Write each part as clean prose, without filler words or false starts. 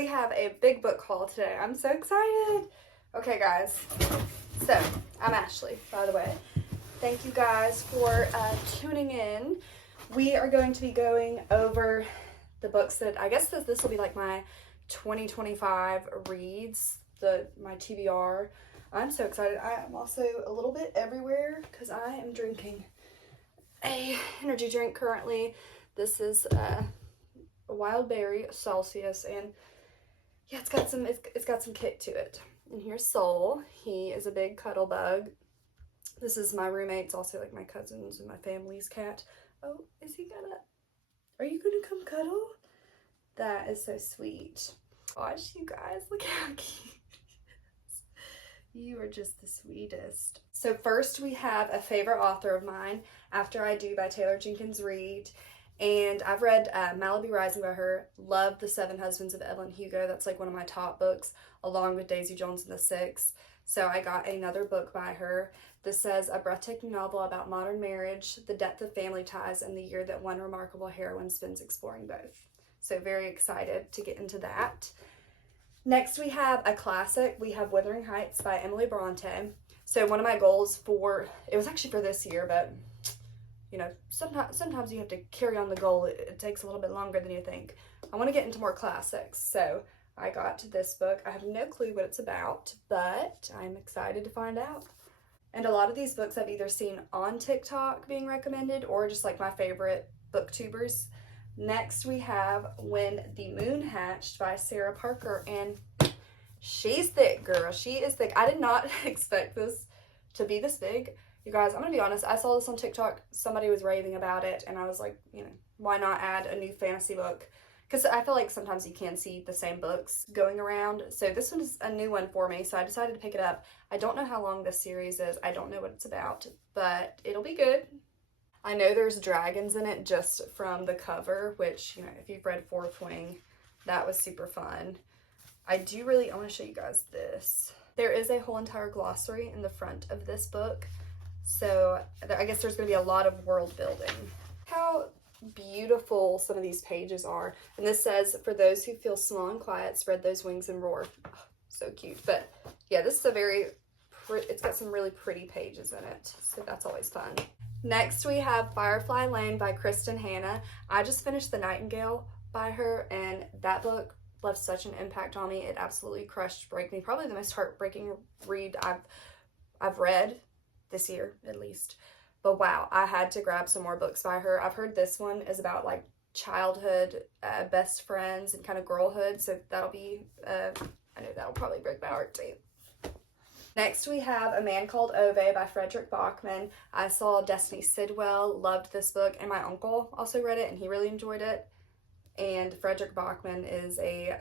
We have a big book haul today. I'm so excited. Okay, guys. So, I'm Ashley, by the way. Thank you guys for tuning in. We are going to be going over the books that, I guess this will be like my 2025 reads, my TBR. I'm so excited. I am also a little bit everywhere because I am drinking a energy drink currently. This is a wild berry Celsius, and yeah, it's got some kick to it. And here's Soul. He is a big cuddle bug. This is my roommate's, also like my cousin's and my family's cat. Oh, are you gonna come cuddle? That is so sweet. Gosh, you guys, look how cute. You are just the sweetest. So first we have a favorite author of mine, After I Do by Taylor Jenkins Reid. And I've read Malibu Rising by her. Love The Seven Husbands of Evelyn Hugo. That's like one of my top books, along with Daisy Jones and the Six. So I got another book by her. This says, a breathtaking novel about modern marriage, the depth of family ties, and the year that one remarkable heroine spends exploring both. So very excited to get into that. Next we have a classic. We have Wuthering Heights by Emily Bronte. So one of my goals it was actually for this year, but you know, sometimes you have to carry on the goal. It takes a little bit longer than you think. I want to get into more classics, so I got this book. I have no clue what it's about, but I'm excited to find out. And a lot of these books I've either seen on TikTok being recommended or just like my favorite booktubers. Next we have When the Moon Hatched by Sarah Parker, and she's thick, girl. She is thick. I did not expect this to be this big. You guys, I'm gonna be honest, I saw this on TikTok, somebody was raving about it, and I was like, you know, why not add a new fantasy book? Because I feel like sometimes you can see the same books going around. So this one is a new one for me, so I decided to pick it up. I don't know how long this series is. I don't know what it's about, but it'll be good. I know there's dragons in it just from the cover, which, you know, if you've read Fourth Wing, that was super fun. I want to show you guys this. There is a whole entire glossary in the front of this book. So I guess there's going to be a lot of world building. How beautiful some of these pages are. And this says, for those who feel small and quiet, spread those wings and roar. Oh, so cute. But yeah, this is it's got some really pretty pages in it. So that's always fun. Next we have Firefly Lane by Kristen Hanna. I just finished The Nightingale by her, and that book left such an impact on me. It absolutely broke me. Probably the most heartbreaking read I've read this year, at least. But wow, I had to grab some more books by her. I've heard this one is about like childhood best friends and kind of girlhood, so that'll be I know that'll probably break my heart too. Next we have A Man Called Ove by Frederick Bachman. I saw Destiny Sidwell loved this book, and my uncle also read it and he really enjoyed it. And Frederick Bachman is a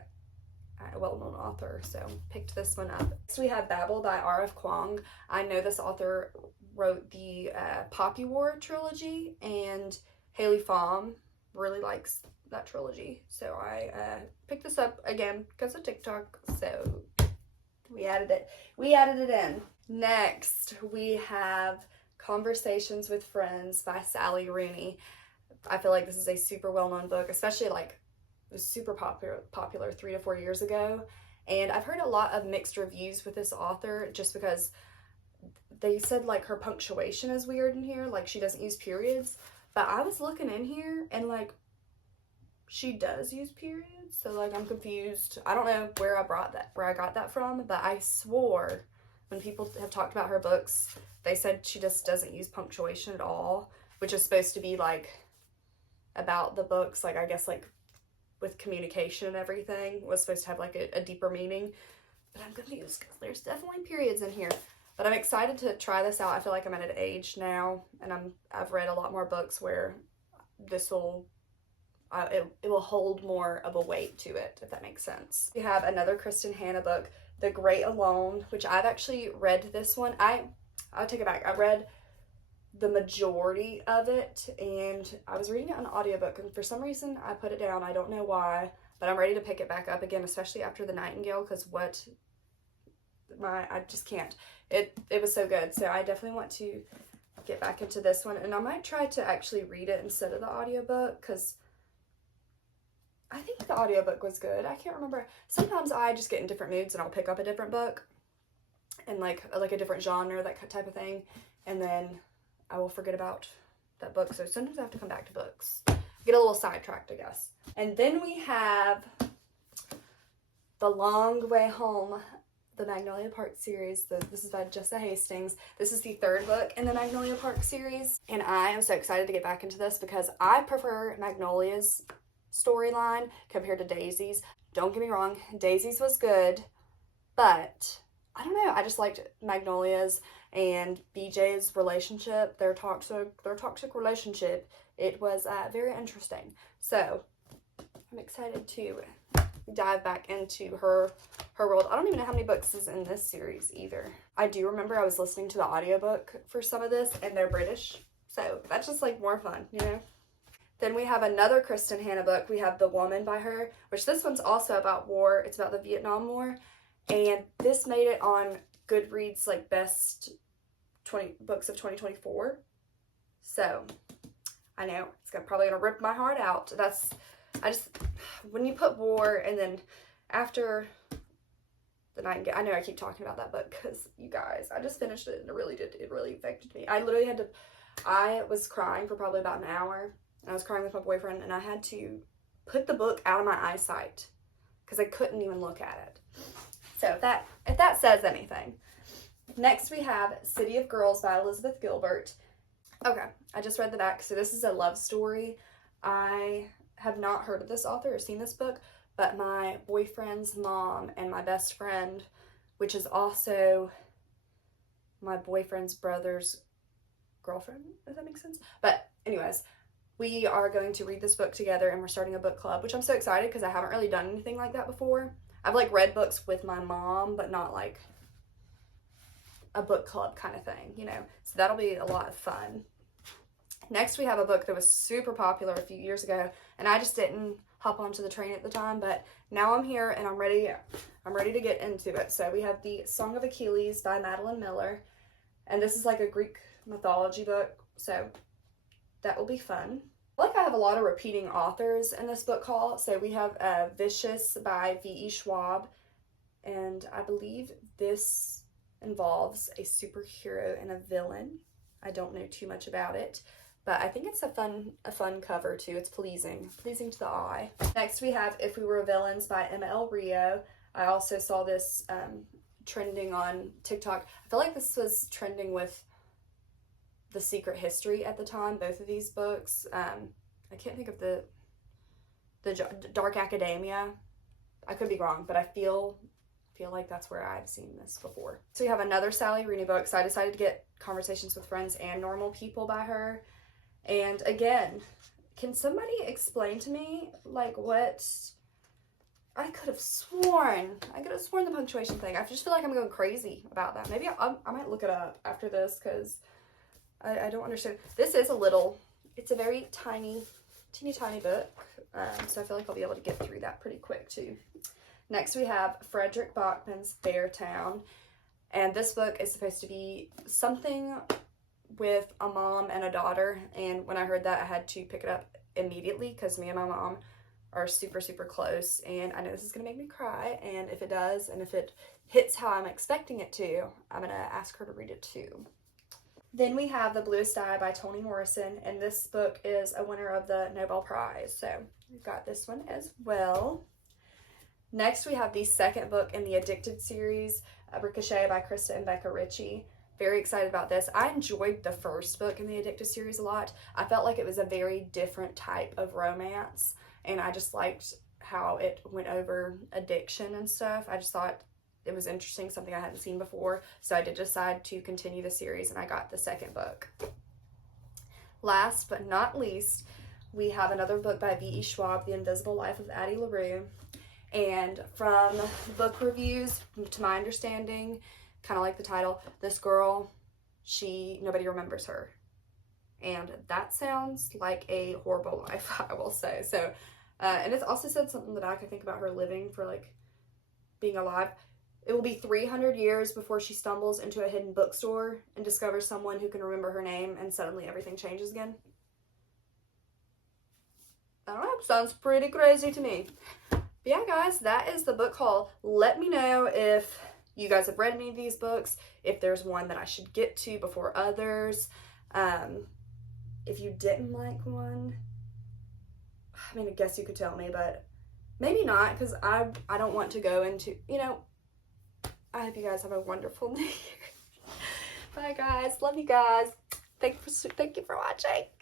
well-known author, so picked this one up. Next we have Babel by R.F. Kuang. I know this author wrote the Poppy War trilogy, and Haley Pham really likes that trilogy, so I picked this up again because of TikTok, so we added it in. Next we have Conversations with Friends by Sally Rooney. I feel like this is a super well-known book, especially like it was super popular 3 to 4 years ago, and I've heard a lot of mixed reviews with this author just because they said like her punctuation is weird in here, like she doesn't use periods, but I was looking in here and like she does use periods, so like I'm confused. I don't know where I got that from, but I swore when people have talked about her books, they said she just doesn't use punctuation at all, which is supposed to be like about the books, like I guess like with communication and everything was supposed to have like a deeper meaning, but I'm confused because there's definitely periods in here. But I'm excited to try this out. I feel like I'm at an age now, and I've read a lot more books where this will it will hold more of a weight to it, if that makes sense. We have another Kristen Hanna book, The Great Alone, which I've actually read this one. I'll take it back. I read the majority of it, and I was reading it on audiobook, and for some reason I put it down. I don't know why, but I'm ready to pick it back up again, especially after The Nightingale, because I just can't. It was so good, so I definitely want to get back into this one, and I might try to actually read it instead of the audiobook, because I think the audiobook was good. I can't remember. Sometimes I just get in different moods and I'll pick up a different book and like a different genre, that type of thing, and then I will forget about that book. So sometimes I have to come back to books. Get a little sidetracked, I guess. And then we have The Long Way Home, the Magnolia Park series. This is by Jessa Hastings. This is the third book in the Magnolia Park series, and I am so excited to get back into this because I prefer Magnolia's storyline compared to Daisy's. Don't get me wrong, Daisy's was good, but I don't know, I just liked Magnolia's and BJ's relationship, their toxic relationship. It was very interesting. So I'm excited to dive back into her world. I don't even know how many books is in this series either. I do remember I was listening to the audiobook for some of this, and they're British, so that's just like more fun, you know? Then we have another Kristen Hanna book. We have The Woman by her, which this one's also about war. It's about the Vietnam War, and this made it on Goodreads like best 20 books of 2024. So I know it's probably gonna rip my heart out. When you put war and then after the Nightingale, I know I keep talking about that book because you guys, I just finished it and it really affected me. I was crying for probably about an hour, and I was crying with my boyfriend, and I had to put the book out of my eyesight because I couldn't even look at it. So if that says anything. Next we have City of Girls by Elizabeth Gilbert. Okay, I just read the back. So this is a love story. I have not heard of this author or seen this book, but my boyfriend's mom and my best friend, which is also my boyfriend's brother's girlfriend, if that makes sense. But anyways, we are going to read this book together, and we're starting a book club, which I'm so excited because I haven't really done anything like that before. I've like read books with my mom, but not like a book club kind of thing, you know? So that'll be a lot of fun. Next, we have a book that was super popular a few years ago, and I just didn't hop onto the train at the time, but now I'm here and I'm ready to get into it. So we have The Song of Achilles by Madeline Miller, and this is like a Greek mythology book, so that will be fun. I feel like I have a lot of repeating authors in this book haul. So we have Vicious by V.E. Schwab, and I believe this involves a superhero and a villain. I don't know too much about it, but I think it's a fun cover too. It's pleasing to the eye. Next we have If We Were Villains by Emma L. Rio. I also saw this trending on TikTok. I feel like this was trending with The Secret History at the time, both of these books. I can't think of the Dark Academia. I could be wrong, but I feel like that's where I've seen this before. So we have another Sally Rooney book. So I decided to get Conversations with Friends and Normal People by her. And again, can somebody explain to me like what I could have sworn the punctuation thing. I just feel like I'm going crazy about that. Maybe I might look it up after this because I don't understand. This is it's a very teeny tiny book. So I feel like I'll be able to get through that pretty quick too. Next we have Frederick Bachman's Beartown, and this book is supposed to be something with a mom and a daughter, and when I heard that I had to pick it up immediately because me and my mom are super close, and I know this is going to make me cry, and if it does, and if it hits how I'm expecting it to, I'm going to ask her to read it too. Then we have The Bluest Eye by Toni Morrison, and this book is a winner of the Nobel Prize, so we've got this one as well. Next, we have the second book in the Addicted series, Ricochet by Krista and Becca Ritchie. Very excited about this. I enjoyed the first book in the Addicted series a lot. I felt like it was a very different type of romance, and I just liked how it went over addiction and stuff. I just thought it was interesting, something I hadn't seen before, so I did decide to continue the series, and I got the second book. Last but not least, we have another book by V.E. Schwab, The Invisible Life of Addie LaRue. And from book reviews, to my understanding, kind of like the title, this girl, nobody remembers her. And that sounds like a horrible life, I will say. So, and it's also said something in the back, I think, about her living for, like, being alive. It will be 300 years before she stumbles into a hidden bookstore and discovers someone who can remember her name, and suddenly everything changes again. I don't know, sounds pretty crazy to me. But yeah, guys, that is the book haul. Let me know if you guys have read any of these books, if there's one that I should get to before others. If you didn't like one, I mean, I guess you could tell me, but maybe not, because I don't want to go into, I hope you guys have a wonderful New Year. Bye, guys. Love you guys. Thank you for watching.